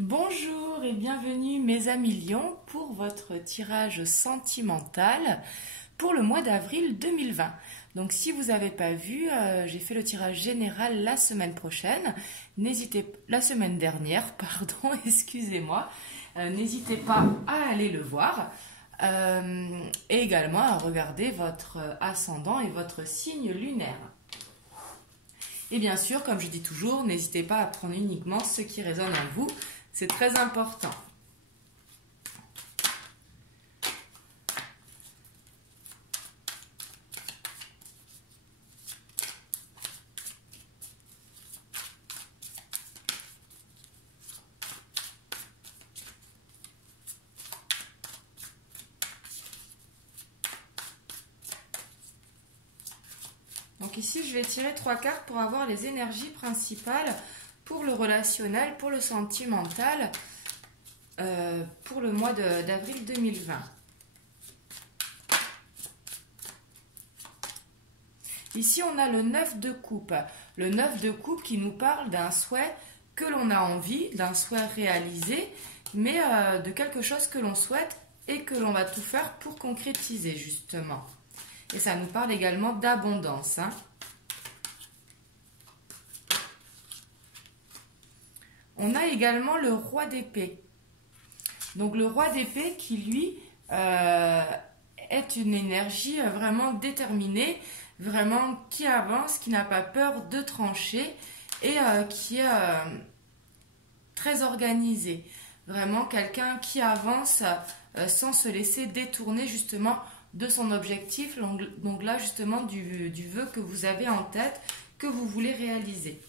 Bonjour et bienvenue mes amis lions pour votre tirage sentimental pour le mois d'avril 2020. Donc si vous n'avez pas vu, j'ai fait le tirage général la semaine prochaine. La semaine dernière, pardon, excusez-moi. N'hésitez pas à aller le voir. Et également à regarder votre ascendant et votre signe lunaire. Et bien sûr, comme je dis toujours, n'hésitez pas à prendre uniquement ce qui résonne en vous. C'est très important. Donc ici, je vais tirer 3 cartes pour avoir les énergies principales pour le relationnel, pour le sentimental, pour le mois d'avril 2020. Ici, on a le 9 de coupe. Le 9 de coupe qui nous parle d'un souhait que l'on a envie, d'un souhait réalisé, mais de quelque chose que l'on souhaite et que l'on va tout faire pour concrétiser, justement. Et ça nous parle également d'abondance, hein. On a également le roi d'épée. Donc le roi d'épée qui, lui, est une énergie vraiment déterminée, vraiment qui avance, qui n'a pas peur de trancher et qui est très organisé. Vraiment quelqu'un qui avance sans se laisser détourner justement de son objectif. Donc là justement du vœu que vous avez en tête, que vous voulez réaliser.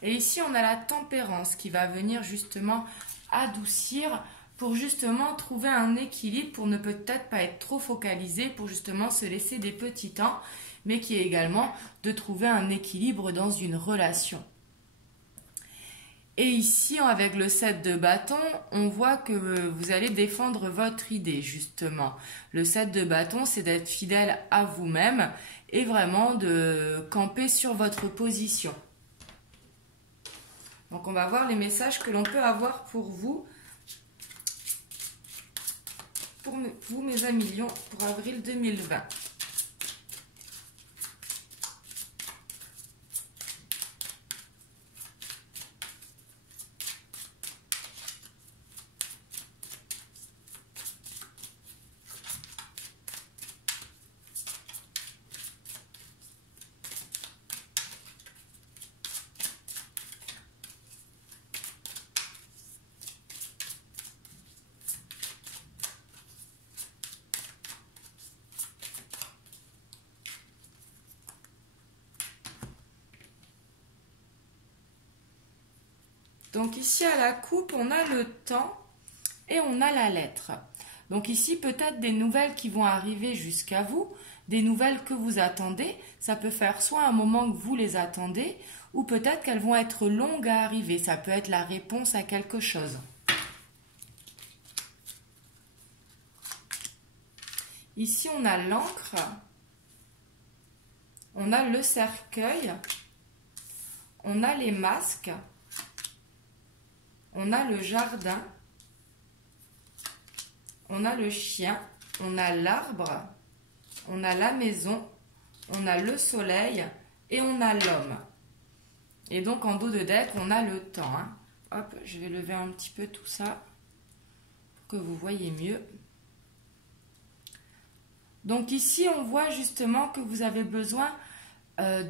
Et ici, on a la tempérance qui va venir justement adoucir pour justement trouver un équilibre, pour ne peut-être pas être trop focalisé, pour justement se laisser des petits temps, mais qui est également de trouver un équilibre dans une relation. Et ici, avec le 7 de bâton, on voit que vous allez défendre votre idée, justement. Le 7 de bâton, c'est d'être fidèle à vous-même et vraiment de camper sur votre position. Donc on va voir les messages que l'on peut avoir pour vous mes amis lions, pour avril 2020. Donc ici à la coupe, on a le temps et on a la lettre. Donc ici, peut-être des nouvelles qui vont arriver jusqu'à vous, des nouvelles que vous attendez. Ça peut faire soit un moment que vous les attendez, ou peut-être qu'elles vont être longues à arriver. Ça peut être la réponse à quelque chose. Ici, on a l'encre, on a le cercueil, on a les masques, on a le jardin, on a le chien, on a l'arbre, on a la maison, on a le soleil et on a l'homme. Et donc en dos de deck, on a le temps, hein. Hop, je vais lever un petit peu tout ça pour que vous voyez mieux. Donc ici, on voit justement que vous avez besoin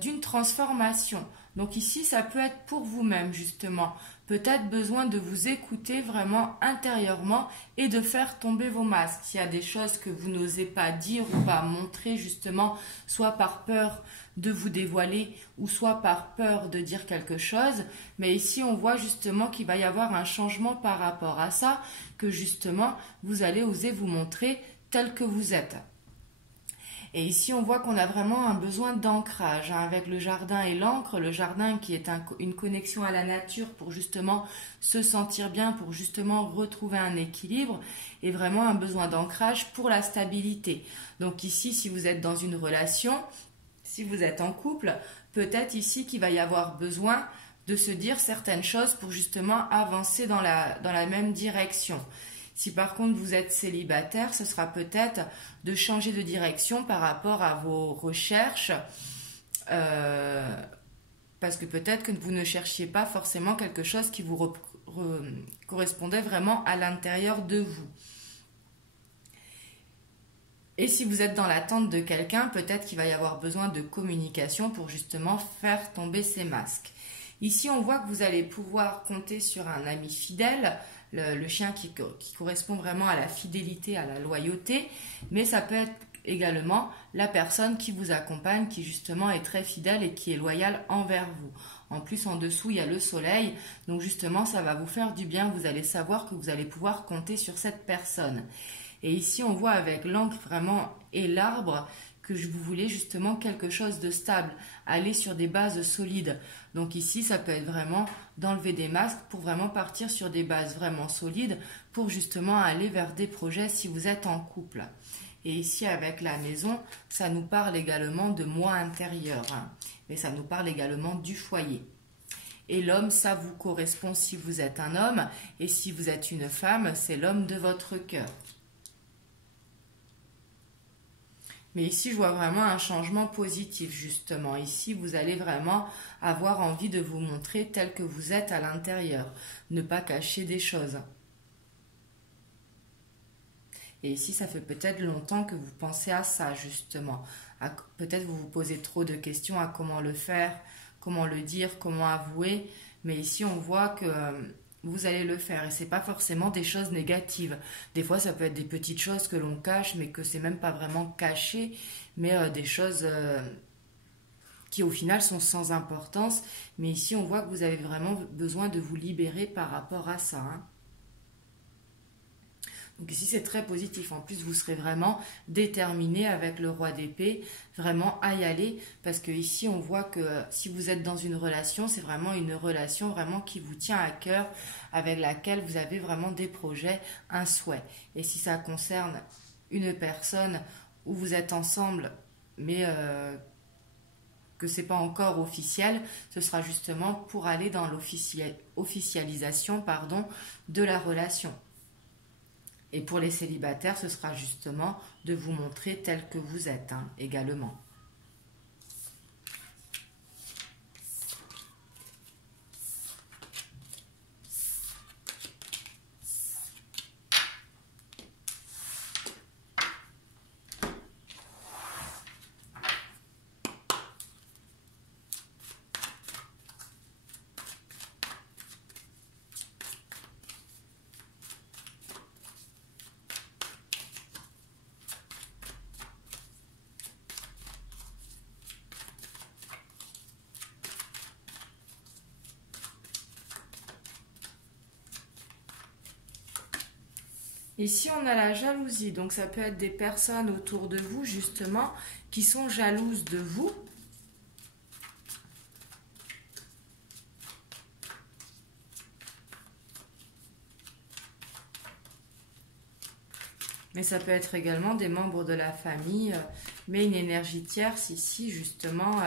d'une transformation. Donc ici, ça peut être pour vous-même justement. Peut-être besoin de vous écouter vraiment intérieurement et de faire tomber vos masques. Il y a des choses que vous n'osez pas dire ou pas montrer justement, soit par peur de vous dévoiler ou soit par peur de dire quelque chose. Mais ici, on voit justement qu'il va y avoir un changement par rapport à ça, que justement, vous allez oser vous montrer tel que vous êtes. Et ici, on voit qu'on a vraiment un besoin d'ancrage, hein, avec le jardin et l'encre. Le jardin qui est une connexion à la nature pour justement se sentir bien, pour justement retrouver un équilibre, et vraiment un besoin d'ancrage pour la stabilité. Donc ici, si vous êtes dans une relation, si vous êtes en couple, peut-être ici qu'il va y avoir besoin de se dire certaines choses pour justement avancer dans la même direction. Si par contre vous êtes célibataire, ce sera peut-être de changer de direction par rapport à vos recherches, parce que peut-être que vous ne cherchiez pas forcément quelque chose qui vous correspondait vraiment à l'intérieur de vous. Et si vous êtes dans l'attente de quelqu'un, peut-être qu'il va y avoir besoin de communication pour justement faire tomber ces masques. Ici, on voit que vous allez pouvoir compter sur un ami fidèle, le chien qui correspond vraiment à la fidélité, à la loyauté, mais ça peut être également la personne qui vous accompagne, qui justement est très fidèle et qui est loyale envers vous. En plus, en dessous, il y a le soleil, donc justement, ça va vous faire du bien, vous allez savoir que vous allez pouvoir compter sur cette personne. Et ici, on voit avec l'encre vraiment et l'arbre que vous voulez justement quelque chose de stable, aller sur des bases solides. Donc ici, ça peut être vraiment d'enlever des masques pour vraiment partir sur des bases vraiment solides pour justement aller vers des projets si vous êtes en couple. Et ici, avec la maison, ça nous parle également de moi intérieur, hein, mais ça nous parle également du foyer. Et l'homme, ça vous correspond si vous êtes un homme, et si vous êtes une femme, c'est l'homme de votre cœur. Mais ici, je vois vraiment un changement positif, justement. Ici, vous allez vraiment avoir envie de vous montrer tel que vous êtes à l'intérieur. Ne pas cacher des choses. Et ici, ça fait peut-être longtemps que vous pensez à ça, justement. Peut-être vous vous posez trop de questions à comment le faire, comment le dire, comment avouer. Mais ici, on voit que vous allez le faire et c'est pas forcément des choses négatives. Des fois, ça peut être des petites choses que l'on cache, mais que c'est même pas vraiment caché, mais des choses qui au final sont sans importance. Mais ici, on voit que vous avez vraiment besoin de vous libérer par rapport à ça, hein. Donc ici, c'est très positif. En plus, vous serez vraiment déterminé avec le roi d'épée, vraiment à y aller. Parce que ici, on voit que si vous êtes dans une relation, c'est vraiment une relation vraiment qui vous tient à cœur, avec laquelle vous avez vraiment des projets, un souhait. Et si ça concerne une personne où vous êtes ensemble, mais que ce n'est pas encore officiel, ce sera justement pour aller dans l'officialisation de la relation. Et pour les célibataires, ce sera justement de vous montrer tel que vous êtes, hein, également. Ici, on a la jalousie, donc ça peut être des personnes autour de vous, justement, qui sont jalouses de vous. Mais ça peut être également des membres de la famille, mais une énergie tierce ici, justement,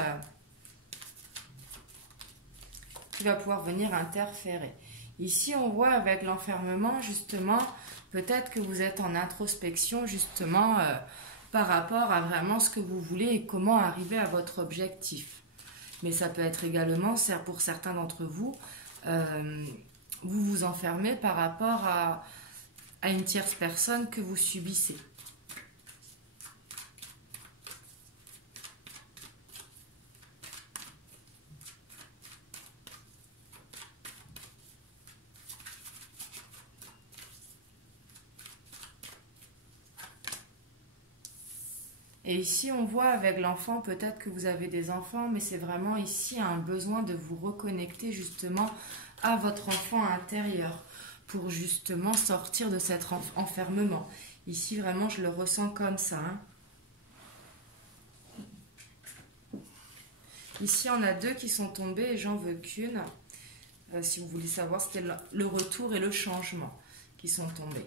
qui va pouvoir venir interférer. Ici, on voit avec l'enfermement, justement, peut-être que vous êtes en introspection, justement, par rapport à vraiment ce que vous voulez et comment arriver à votre objectif. Mais ça peut être également, pour certains d'entre vous, vous vous enfermez par rapport à une tierce personne que vous subissez. Et ici, on voit avec l'enfant, peut-être que vous avez des enfants, mais c'est vraiment ici un besoin de vous reconnecter justement à votre enfant intérieur pour justement sortir de cet enfermement. Ici, vraiment, je le ressens comme ça, hein. Ici, on a deux qui sont tombés et j'en veux qu'une. Si vous voulez savoir, c'était le retour et le changement qui sont tombés.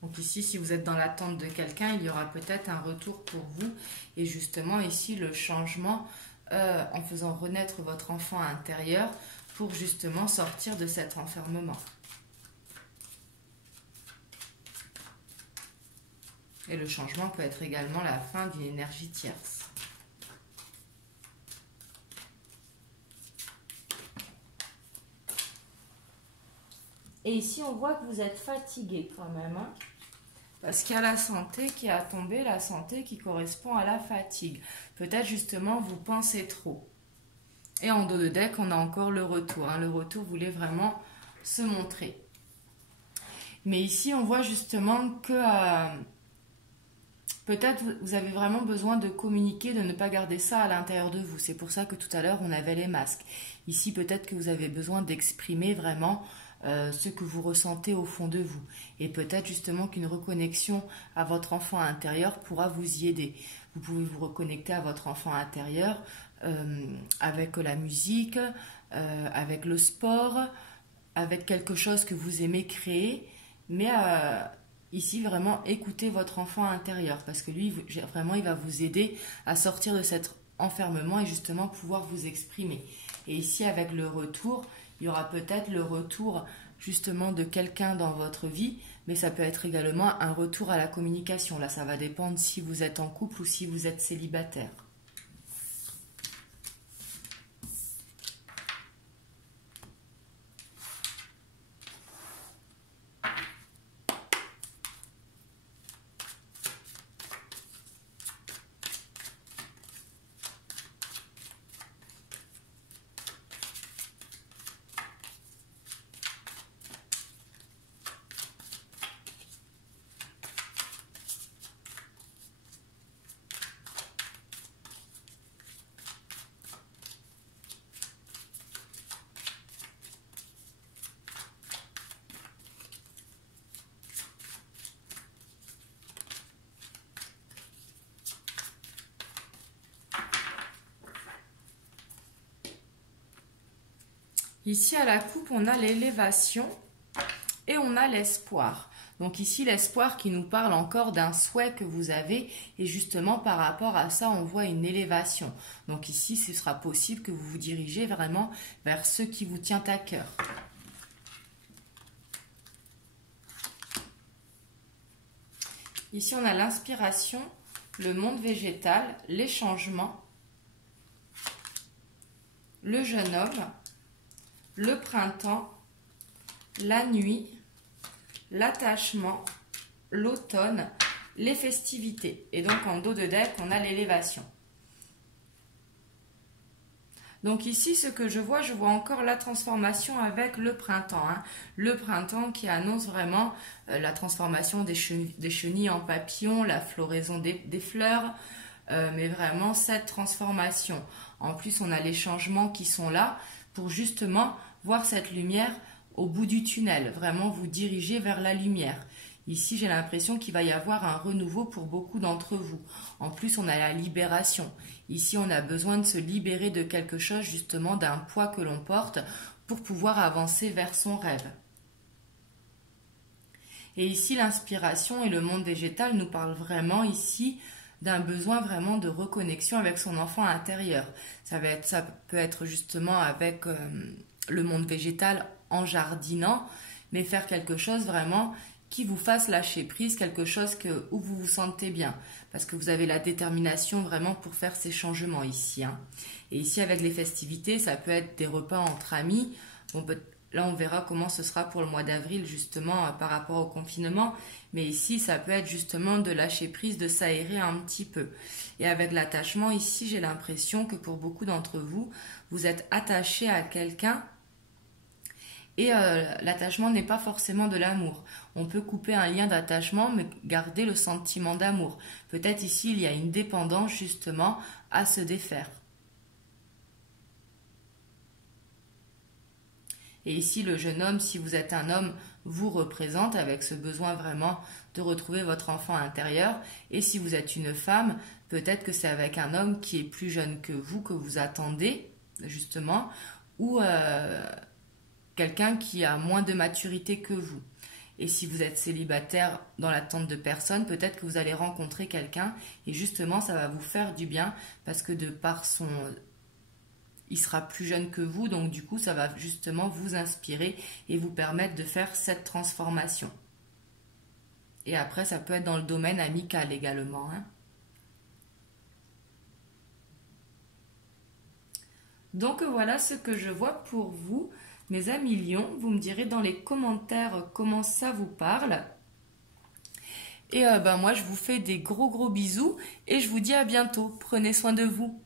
Donc ici, si vous êtes dans l'attente de quelqu'un, il y aura peut-être un retour pour vous. Et justement, ici, le changement en faisant renaître votre enfant intérieur pour justement sortir de cet enfermement. Et le changement peut être également la fin d'une énergie tierce. Et ici, on voit que vous êtes fatigué quand même. Hein, parce qu'il y a la santé qui a tombé, la santé qui correspond à la fatigue. Peut-être justement, vous pensez trop. Et en dos de deck, on a encore le retour. Hein. Le retour voulait vraiment se montrer. Mais ici, on voit justement que peut-être vous avez vraiment besoin de communiquer, de ne pas garder ça à l'intérieur de vous. C'est pour ça que tout à l'heure, on avait les masques. Ici, peut-être que vous avez besoin d'exprimer vraiment ce que vous ressentez au fond de vous. Et peut-être justement qu'une reconnexion à votre enfant intérieur pourra vous y aider. Vous pouvez vous reconnecter à votre enfant intérieur avec la musique, avec le sport, avec quelque chose que vous aimez créer, mais ici vraiment écoutez votre enfant intérieur parce que lui vraiment il va vous aider à sortir de cet enfermement et justement pouvoir vous exprimer. Et ici avec le retour, il y aura peut-être le retour justement de quelqu'un dans votre vie, mais ça peut être également un retour à la communication. Là, ça va dépendre si vous êtes en couple ou si vous êtes célibataire. Ici, à la coupe, on a l'élévation et on a l'espoir. Donc ici, l'espoir qui nous parle encore d'un souhait que vous avez. Et justement, par rapport à ça, on voit une élévation. Donc ici, ce sera possible que vous vous dirigez vraiment vers ce qui vous tient à cœur. Ici, on a l'inspiration, le monde végétal, les changements, le jeune homme, le printemps, la nuit, l'attachement, l'automne, les festivités. Et donc en dos de deck, on a l'élévation. Donc ici, ce que je vois encore la transformation avec le printemps. Hein. Le printemps qui annonce vraiment la transformation des chenilles en papillons, la floraison des fleurs, mais vraiment cette transformation. En plus, on a les changements qui sont là pour justement voir cette lumière au bout du tunnel, vraiment vous diriger vers la lumière. Ici, j'ai l'impression qu'il va y avoir un renouveau pour beaucoup d'entre vous. En plus, on a la libération. Ici, on a besoin de se libérer de quelque chose, justement, d'un poids que l'on porte pour pouvoir avancer vers son rêve. Et ici, l'inspiration et le monde végétal nous parlent vraiment ici d'un besoin vraiment de reconnexion avec son enfant intérieur. Ça peut être justement avec le monde végétal en jardinant, mais faire quelque chose vraiment qui vous fasse lâcher prise, quelque chose où vous vous sentez bien, parce que vous avez la détermination vraiment pour faire ces changements ici. Hein. Et ici, avec les festivités, ça peut être des repas entre amis. Là, on verra comment ce sera pour le mois d'avril, justement, par rapport au confinement. Mais ici, ça peut être justement de lâcher prise, de s'aérer un petit peu. Et avec l'attachement, ici, j'ai l'impression que pour beaucoup d'entre vous, vous êtes attachés à quelqu'un. Et l'attachement n'est pas forcément de l'amour. On peut couper un lien d'attachement, mais garder le sentiment d'amour. Peut-être ici, il y a une dépendance, justement, à se défaire. Et ici, le jeune homme, si vous êtes un homme, vous représente, avec ce besoin vraiment de retrouver votre enfant intérieur. Et si vous êtes une femme, peut-être que c'est avec un homme qui est plus jeune que vous attendez, justement, ou quelqu'un qui a moins de maturité que vous. Et si vous êtes célibataire dans l'attente de personne, peut-être que vous allez rencontrer quelqu'un et justement ça va vous faire du bien parce que de par il sera plus jeune que vous, donc du coup ça va justement vous inspirer et vous permettre de faire cette transformation. Et après ça peut être dans le domaine amical également, hein. Donc voilà ce que je vois pour vous, mes amis lions. Vous me direz dans les commentaires comment ça vous parle. Et moi je vous fais des gros bisous et je vous dis à bientôt. Prenez soin de vous.